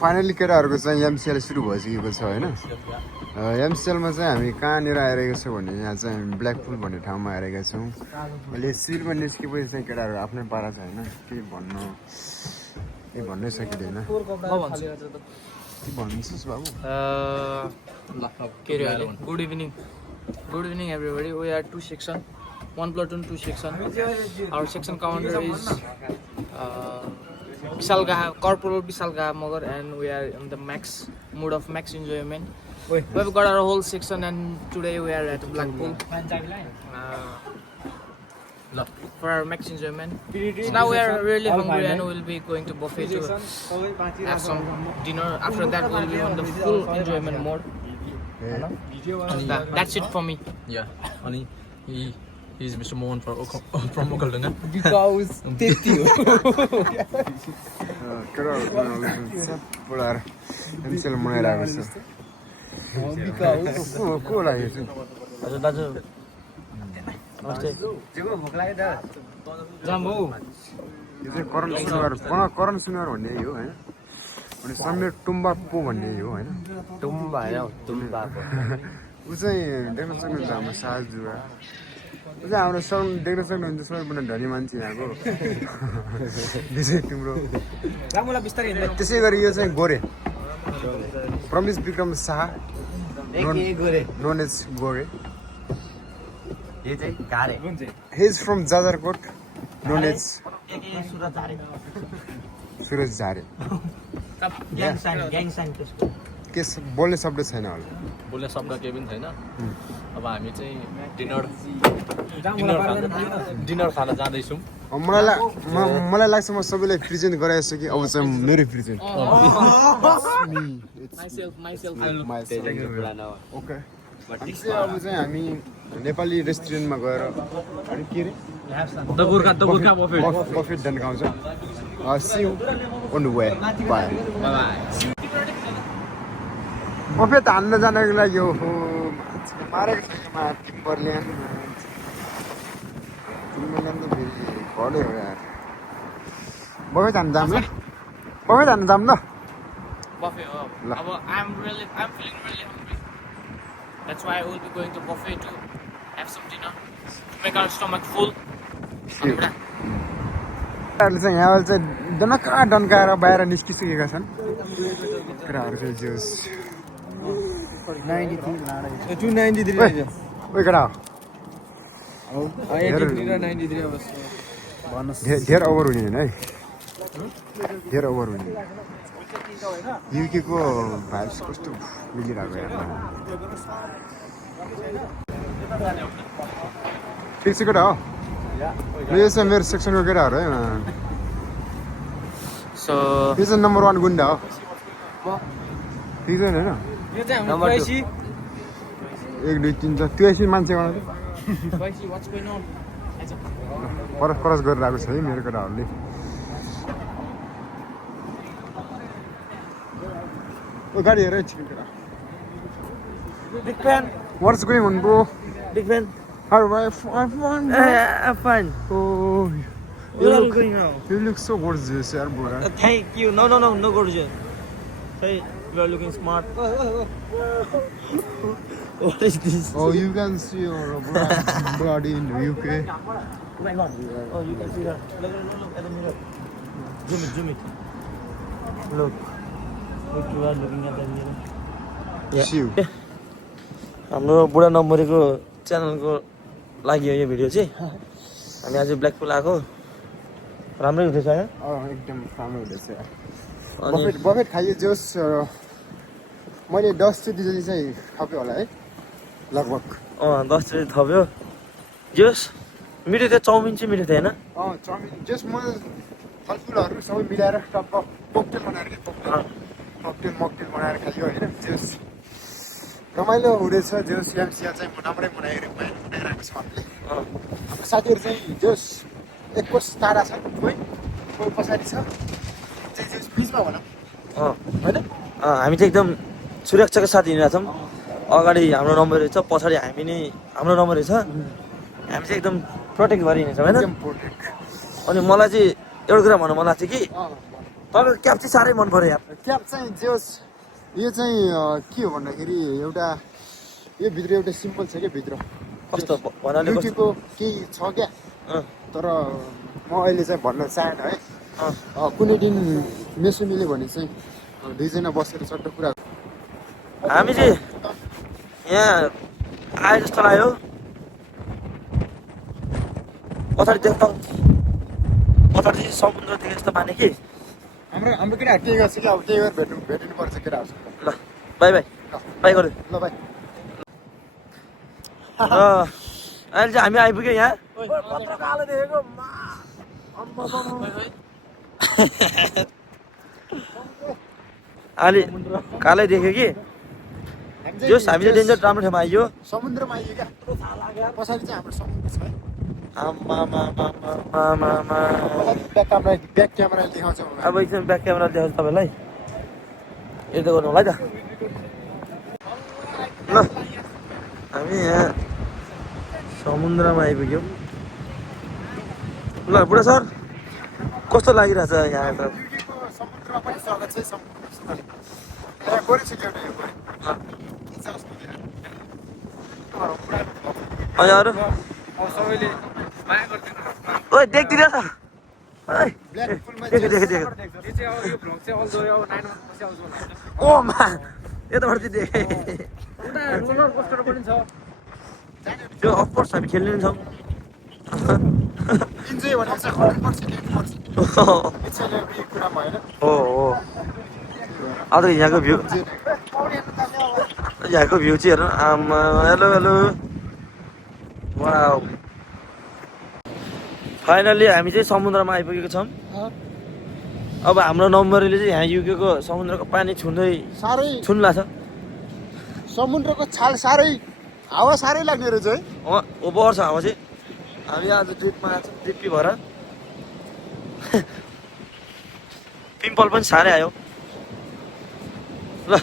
Finally केटाहरूको चाहिँ MCL सुरु भइसकेको छ होइन एमसिएलमा चाहिँ हामी कहाँनिर आइरहेको छौँ भने यहाँ चाहिँ ब्ल्याकपुल भन्ने ठाउँमा आइरहेका छौँ अहिले सिलमा निस्केपछि चाहिँ केटाहरू आफ्नै पारा छ होइन केही भन्नै सकिँदैन के भन्नुहोस् बाबु Good evening everybody. We are 2 section, 1 platoon 2 section. Our section commander is Corporal Vishal Magar, and we are in the mood of max enjoyment. We've got our whole section and today we are at Blackpool for our max enjoyment. So now we are really hungry and we'll be going to buffet to have some dinner. After that we'll be on the full enjoyment mode. That's it for me. Yeah, honey, he's Mr. Mohan from Okaldunga. Because केटाहरू MCL मनाइरहेको छ को लाग्यो चाहिँ हजुर दाजु नमस्ते जाम्बो यो चाहिँ करण सुनुवार भन्ने हो होइन अनि समीर टुम्बापो भन्ने हो होइन टुम्बा हो टुम्बा ऊ चाहिँ देख्न सक्नुहुन्छ हाम्रो साजुवा ऊ चाहिँ हाम्रो देख्न सक्नुहुन्छ सबैभन्दा धनी मान्छे यहाँको विजय तिम्रो त्यसै गरी यो चाहिँ गोरे प्रमेश विक्रम शाह नोन as Gore he is from Jajarkot known as Suraj झारे के बोल्ने शब्द छैन होला बोल्ने शब्द केही पनि छैन अब हामी चाहिँ डिनर खान जाँदैछौँ मलाई लाग्छ म सबैलाई प्रेजेन्ट गराएछु कि अब चाहिँ मेरो प्रेजेन्ट ओके अब चाहिँ हामी नेपाली रेस्टुरेन्टमा गएर अनि के अरे बफेट डन खाउँछ see you on the way bye buffet हान्न जानको लागि हो मारेको छ टिम्बरल्यान्ड त फेरि घरै हो यार बफेट हान्न जाऊँ ल बफेट हान्न जाऊँ ल buffet. I'm feeling really hungry. That's why I will be going to buffet to have some dinner to make our stomach full. चाहिँ यहाँ चाहिँ डन्काएर बाहिर निस्किसकेका छन् केटाहरू चाहिँ जोस 293 ओइ केटा धेर ओभर हुने होइन है धेर ओभर हुने युके को भाइब्स कस्तो मिलिरहेको यार ठिक छ केटा हो यो चाहिँ मेरो सेक्सनको केटाहरू है So यो चाहिँ नम्बर 1 गुन्डा हो ठिक छैन होइन नम्बर 2 1 2 3 4 त्यो एकछिन मान्छे गर्नु what's going on? परस गरिरहेको छ है मेरो केटाहरूले ओ गाडी हेर चिकन केटा Big fan. What's going on, bro? Big fan. How are you? I'm fine. I'm fine. Oh, Where are you going now? you look so gorgeous, yaar, bro. Thank you. No, gorgeous. Hey, you are looking smart. What is this? Oh, you can see your body in the UK. Oh my god. Oh, you can see that. Look at the mirror. Zoom it. Look, you are looking at the mirror. See you. हाम्रो बुढा नम्बरेको च्यानलको लागि हो यो video चाहिँ हामी आज Blackpool आएको राम्रै हुँदैछ यहाँ एकदम राम्रो हुँदैछ यार बफेट खाइयो जोस मैले 10 चोटि जति चाहिँ थप्यो होला है लगभग 10 चोटि थप्यो जोस मिठो थियो चाउमिन चाहिँ मिठो थियो होइन चाउमिन जोस म फलफुलहरू सबै मिलाएर टक्क कोकटेल बनाएर मोकटेल बनाएर खाइयो होइन जोस रमाइलो हुँदैछ जोस एमसिया चाहिँ राम्रै बनाइरहेको छ हामीले हाम्रो साथीहरू चाहिँ जोस एक कोस टाढा छ कोही पछाडि छ चाहिँ जोस बिचमा भनौँ होइन हामी चाहिँ एकदम सुरक्षाको साथ हिँडिरहेको छौँ अगाडि हाम्रो नम्बर छ पछाडि हाम्रो नम्बर छ हामी चाहिँ एकदम प्रोटेक्ट भएर हिँडेछौँ होइन अनि मलाई चाहिँ एउटा कुरा भन्नु मन लाग्छ कि तपाईँको क्याप चाहिँ साह्रै मन पर्यो यार क्याप चाहिँ जे होस् यो चाहिँ के हो भन्दाखेरि एउटा यो भित्र एउटा सिम्बल छ क्या भित्र कस्तो भन्नाले कस्तो युकेको केही छ क्या तर म अहिले चाहिँ भन्न चाहेन है कुनै दिन मेसो मिल्यो भने चाहिँ दुईजना बसेर चट्ट कुरा हामी चाहिँ यहाँ आए जस्तो लाग्यो पछाडि देख्दा पछाडि चाहिँ समुद्र देखे जस्तो माने कि हाम्रो केटाहरू त्यही गर्छ कि अब त्यही गरेर भेटिनुपर्छ केटाहरू ल बाई बाई बाई गऱ्यो ल भाइ अहिले चाहिँ हामी आइपुग्यो यहाँ अलि कालै देख्यो कि जोस् हामी चाहिँ डेन्जर राम्रो ठाउँमा आइयो समुद्रमा आइयो क्या पछाडि चाहिँ हाम्रो समुद्र छ है ब्याक क्यामेरा देखाउँछौँ अब एकछिन ब्याक क्यामेरा देखाउँछु तपाईँलाई यता गर्नु होला है त ल हामी यहाँ समुद्रमा आइपुग्यौँ ल बुढा सर कस्तो लागिरहेछ यहाँ त समुद्रमा पनि स्वागत छ समुद्र यहाँ गरिसक्यो एउटा यो अनि अरू सबैले माया गर्दैन ओइ देखिदिँदैछ ब्ल्याक पुलमा देखेँ यो चाहिँ अब यो भ्लग चाहिँ अल्दो अब 9 पछि आउँछ होला ओ मा यताबाट चाहिँ देखेँ उता रोलर कोस्टर पनि छ त्यो अफकोर्स हामी खेल्ने नि छौँ इन्जोय भनेको चाहिँ 100% लिनुपर्छ इच्छाले पनि कुरा भएन हो हो अब त यहाँको भ्यू चाहिँ हेर्नु आमा हेलो हेलो वाउ फाइनल्ली हामी चाहिँ समुद्रमा आइपुगेको छौँ अब हाम्रो नम्बरले चाहिँ यहाँ युकेको समुद्रको पानी साह्रै छुन्ला छ समुद्रको छाल साह्रै हावा साह्रै लाग्ने रहेछ है ओभर छ हावा चाहिँ हामी आज ट्रिपमा ट्रिपी भएर पिम्पल पनि साह्रै आयो ल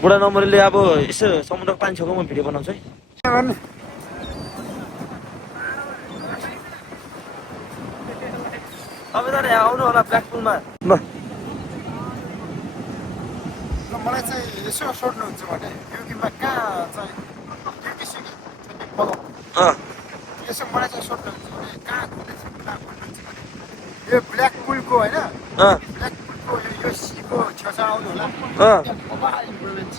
बुढा नम्बरले अब यसो समुद्रको पानी छेउको म भिडियो बनाउँछु है तपाईँ त यहाँ आउनु होला ब्ल्याक पुलमा ल मलाई चाहिँ यसो सोध्नुहुन्छ भने युकेमा कहाँ चाहिँ यसो मलाई चाहिँ सोध्नुहुन्छ भने कहाँ घुम्नुहुन्छ भने यो ब्ल्याक पुलको होइन ब्ल्याक पुलको यो सीको छेउछाउ आउनु होला इन्भाइरोमेन्ट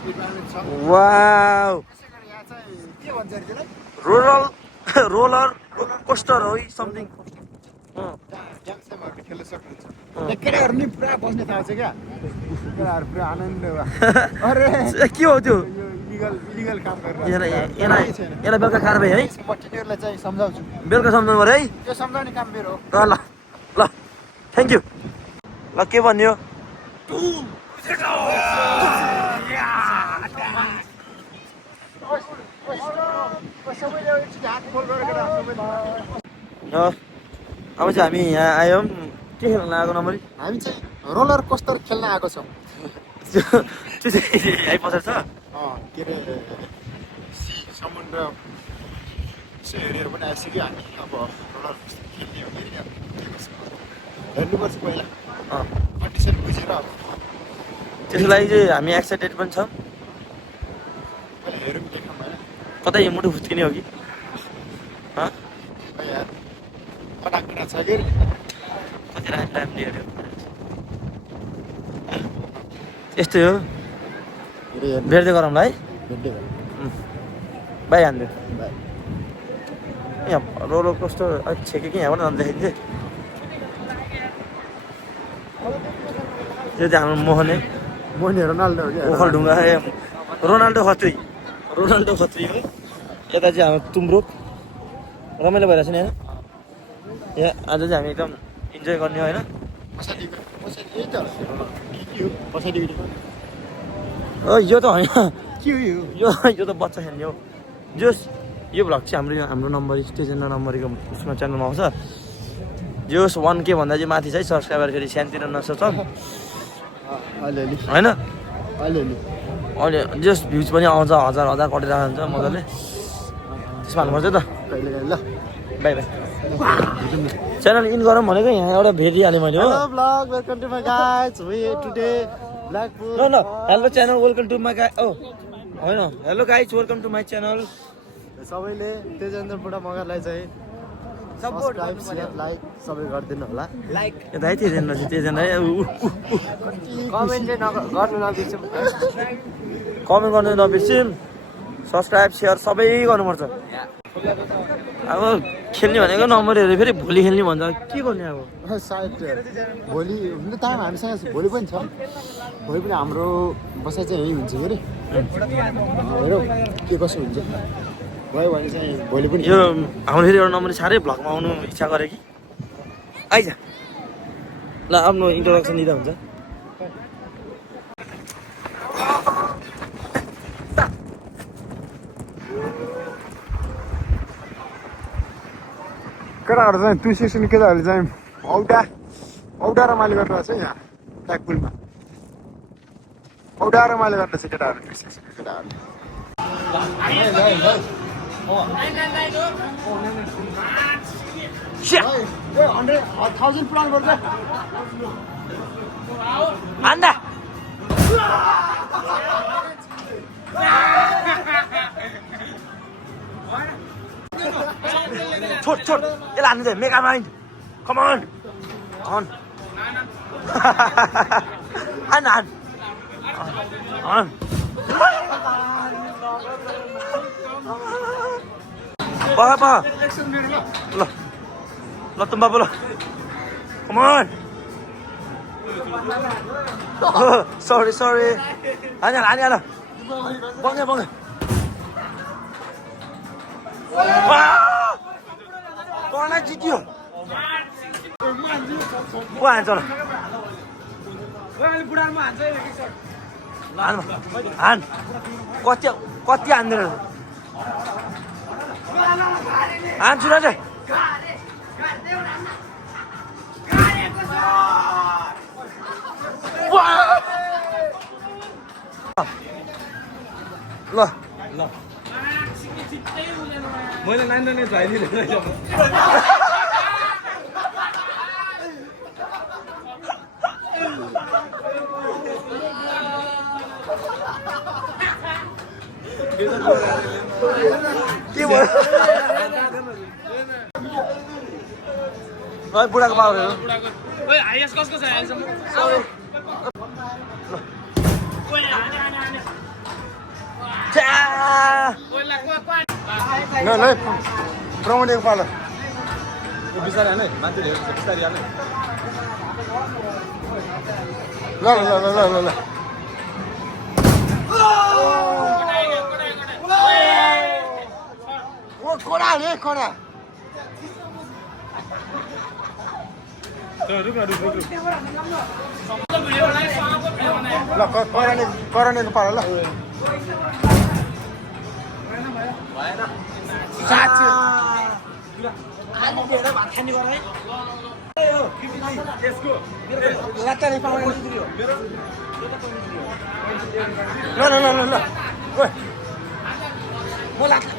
छ वाउ त्यसै गरी यहाँ चाहिँ के भन्छ अरे त्यसलाई रोलर कोस्टर हो समथिङ ड्यान्सहरू खेल्न सक्नुहुन्छ केटाहरू नि पुरा बस्ने थाहा छ क्या केटाहरू पुरा आनन्द अरे के हो त्यो इलिगल काम गरेर यसलाई बेलुका कारबाही है म तिनीहरूलाई चाहिँ सम्झाउँछु बेलुका सम्झाउनु पऱ्यो है त्यो सम्झाउने काम मेरो हो ल ल थ्याङ्क यू ल के भन्यो अब चाहिँ हामी यहाँ आयौँ के खेल्न आएको नम्बरी हामी चाहिँ रोलर कोस्टर खेल्न आएको छौँ त्यो चाहिँ यहीँ पछाडि छ के अरे समुद्र यसो हेरेर पनि आइसक्यो हामी अब रोलर कोस्टर खेल्ने हो कि हेर्नुपर्छ पहिला कन्डिसन बुझेर अब त्यसको लागि चाहिँ हामी एक्साइटेड पनि छौँ पहिला हेरौँ देखाउँ होइन कतै यो मुटु फुत्किने हो कि यार कटा छ कि कति राम्ररी हेऱ्यो यस्तै हो भेट्दै गरौँला है बाई हान्दै यहाँ रोलर कोस्टर अलिक छेक्यो कि यहाँबाट नदेखाइदिन्छ त्यो चाहिँ हाम्रो मोहने रोनाल्डो हो क्या ओखलढुङ्गा रोनाल्डो खत्री हो यता चाहिँ हाम्रो तुम्ब्रुक रमाइलो भइरहेछ नि होइन यहाँ आज चाहिँ हामी एकदम इन्जोय गर्ने होइन यो त होइन के हो यो त बच्चा खेल्ने हो जोस् यो भ्लग चाहिँ हाम्रो नम्बर स्टेजना नम्बरको उसमा च्यानलमा आउँछ जोस् 1K भन्दा चाहिँ माथि चाहिँ सब्सक्राइबर फेरि सानोतिर नसोचौँ अलिअलि होइन अलिअलि अहिले जस्ट भ्युज पनि आउँछ हजार कटेर जान्छ मजाले त्यसमा हाल्नुपर्छ त कहिले ल बाई बाई च्यानल इन गरौँ भनेको यहाँ एउटा भेटिहालेँ मैले हो Hello vlog, welcome to my guys. We today Blackpool. No, hello channel, welcome to my guy. Oh, होइन hello guys, welcome to my channel. सबैले तेजेन्द्र बुढा मगरलाई चाहिँ सब्स्क्राइब शेयर लाइक सबै गरिदिनु होला लाइक ए दाइ तेजेन्द्र चाहिँ तेजेन्द्र कमेन्ट गर्नु नबिर्सौँ कमेन्ट गर्नु नबिर्सिम सब्सक्राइब सेयर सबै गर्नुपर्छ अब खेल्ने भनेको नम्बर हेरेर फेरि भोलि खेल्ने भन्छ के गर्ने अब सायद भोलि हुनु त हामीसँग भोलि पनि छ भोलि पनि हाम्रो बसाइ चाहिँ यहीँ हुन्छ कि हेरौँ के कसो हुन्छ भयो भने चाहिँ भोलि पनि यो हाम्रो फेरि एउटा नम्बर साह्रै भ्लगमा आउनु इच्छा गरेँ कि आइज ल आफ्नो इन्ट्रोडक्सन दिँदा हुन्छ केटाहरू चाहिँ टु सेक्सन केटाहरूले चाहिँ औडा रमाइलो गरिरहेको छ यहाँ ब्ल्याकपुलमा औडा रमाइलो गरिरहेछ केटाहरू टु सेक्सन केटाहरूले आन्दा छोड यसलाई हान्नु चाहिँ मेगा माइन्ड कमन अन हान हान अन ल ल तुम्बा बोल कमन सरी हान बङ्गे कहाँ जित्यो को हान्छ ल हान कति हान्दैन हान्छु र चाहिँ ल मैले नानी झाइदिनु के भयो बुढाको पावर कसको छ अहिलेसम्म ल प्रमोटेको पालो बिस्तारै हाल्ने मान्छेले हेर्छ बिस्तारै हाल्ने ल कोडा हाल्ने कोडा ल करानेको पालो ल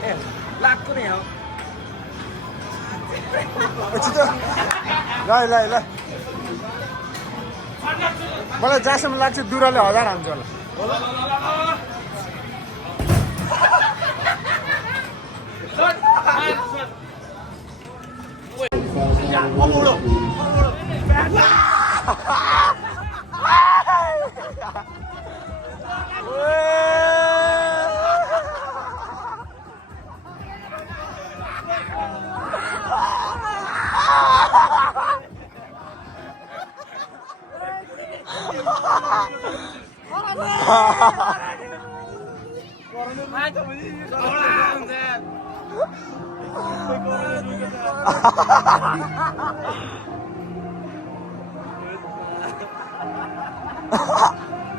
ल लाग्छ नि ल मलाई जहाँसम्म लाग्छ दुराले 1000 हान्छ होला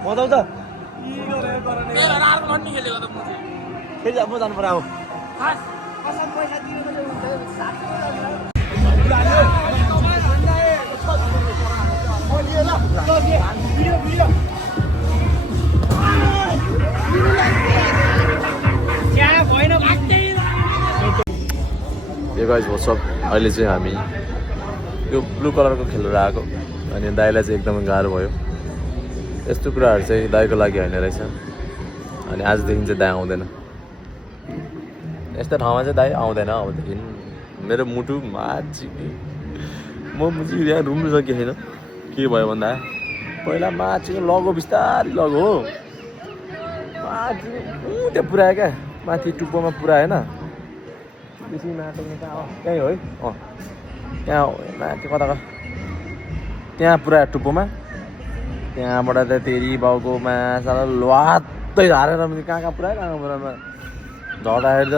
बताउ त फेरि अब जानु पर्यो Hey guys, what's व्हाट्सअप अहिले चाहिँ हामी यो ब्लू कलरको खेलेर आएको अनि दाइलाई चाहिँ एकदमै गाह्रो भयो यस्तो कुराहरू चाहिँ दाइको लागि होइन रहेछ अनि आजदेखि चाहिँ दाइ आउँदैन यस्तो ठाउँमा चाहिँ दाइ आउँदैन अबदेखि मेरो मुटु माची म यहाँ रुम्नु सकेको छैन के भयो भन्दा पहिला माछीको लगो बिस्तारै लगो हो माथि त्यहाँ पुऱ्यायो क्या माथि टुप्पोमा पुऱ्याएन बेसी माटोमा कहाँ हो त्यहीँ हो है त्यहाँ माथि कता त्यहाँ पुऱ्यायो टुप्पोमा त्यहाँबाट त तेरी बाउको माछा लुवात्तै झारेर कहाँ कहाँ पुऱ्यायो कहाँ पुऱ्यामा झर्दाखेरि त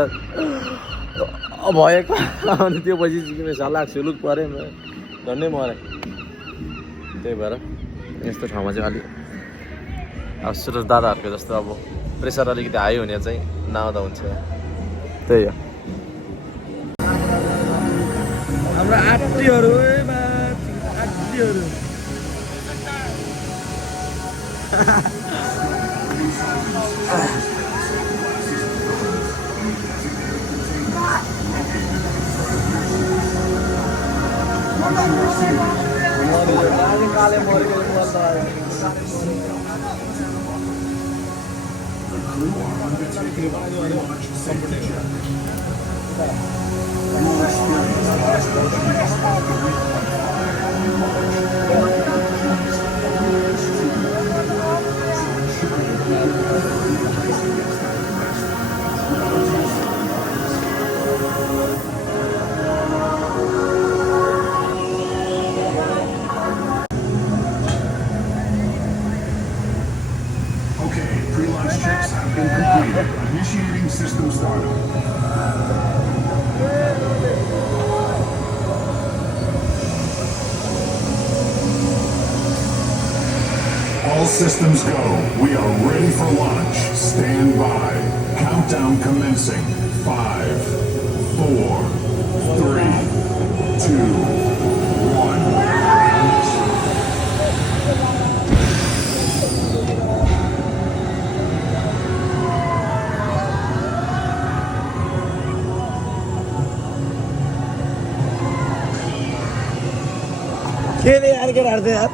भएको अनि त्यो पछि सल्लाह सुलुक पऱ्यो झन्डै मऱ्यो त्यही भएर यस्तो ठाउँमा चाहिँ अलिक अब सुरज दादाहरूको जस्तो अब प्रेसर अलिकति हाई हुने चाहिँ नआउँदा हुन्छ त्यही हो हाम्रो आत्तीहरू आत्तीहरू काले मरेको Initiating system startup. All systems go. We are ready for launch. Stand by. Countdown commencing. 5, 4, 3, 2, 1. खेले यार के डरते यार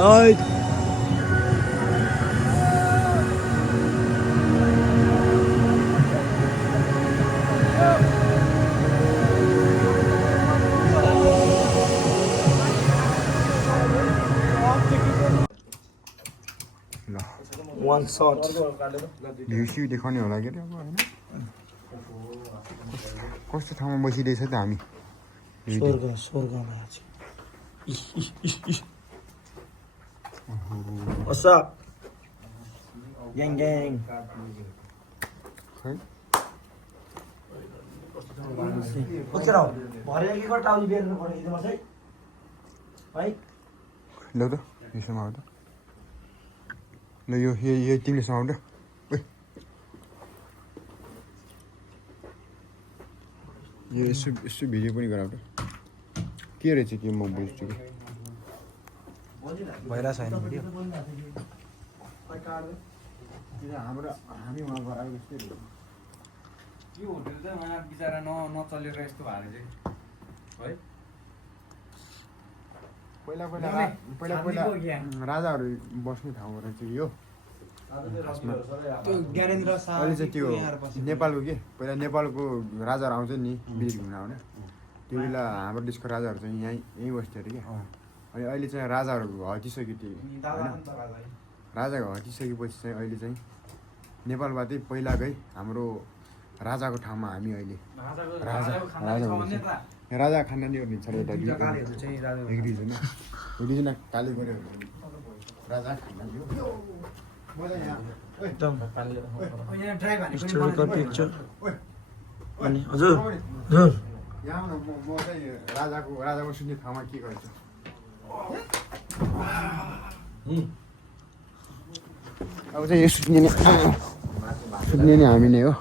ओए one shot भ्यू देखाउने होला के अब होइन कस्तो ठाउँमा बसिरहेछ त हामी स्वर्गमा What's up? Gang gang. खै ओके राव भरे कि को टाउली बेर्नु पर्यो कि मलाई है ल त यसमा आउ त ल यो तिमीले समाउ त यो यसो भिडियो पनि गराउ त के रहेछ कि म बुझ्छु कि भइरहेछ हैन भिडियो हाम्रो हामी वहाँ गराएको जस्तै यो होटल चाहिँ उहाँ बिचारा नचलेर यस्तो भएको चाहिँ है पहिला राजाहरू बस्ने ठाउँ रहेछ कि यो त्यो ज्ञानेन्द्र शाह अहिले चाहिँ त्यो नेपालको के पहिला नेपालको राजाहरू आउँछ नि विदेश घुम्न आउने त्यो बेला हाम्रो देशको राजाहरू चाहिँ यहीँ बस्थ्यो अरे क्या अनि अहिले चाहिँ राजाहरू हटिसक्यो त्यो होइन राजाको हटिसकेपछि चाहिँ अहिले चाहिँ नेपालबाटै पहिलाकै हाम्रो राजाको ठाउँमा हामी अहिले राजा खानदानीहरू लिन्छ एउटा रिजन रिजन काले गऱ्यो राजा खानदानी हो एकदम हिस्टोरिकल पिक्चर अनि हजुर हजुर यहाँ म चाहिँ राजाको सुन्ने ठाउँमा के गर्छु अब चाहिँ यो सुत्ने नि हामी नै हो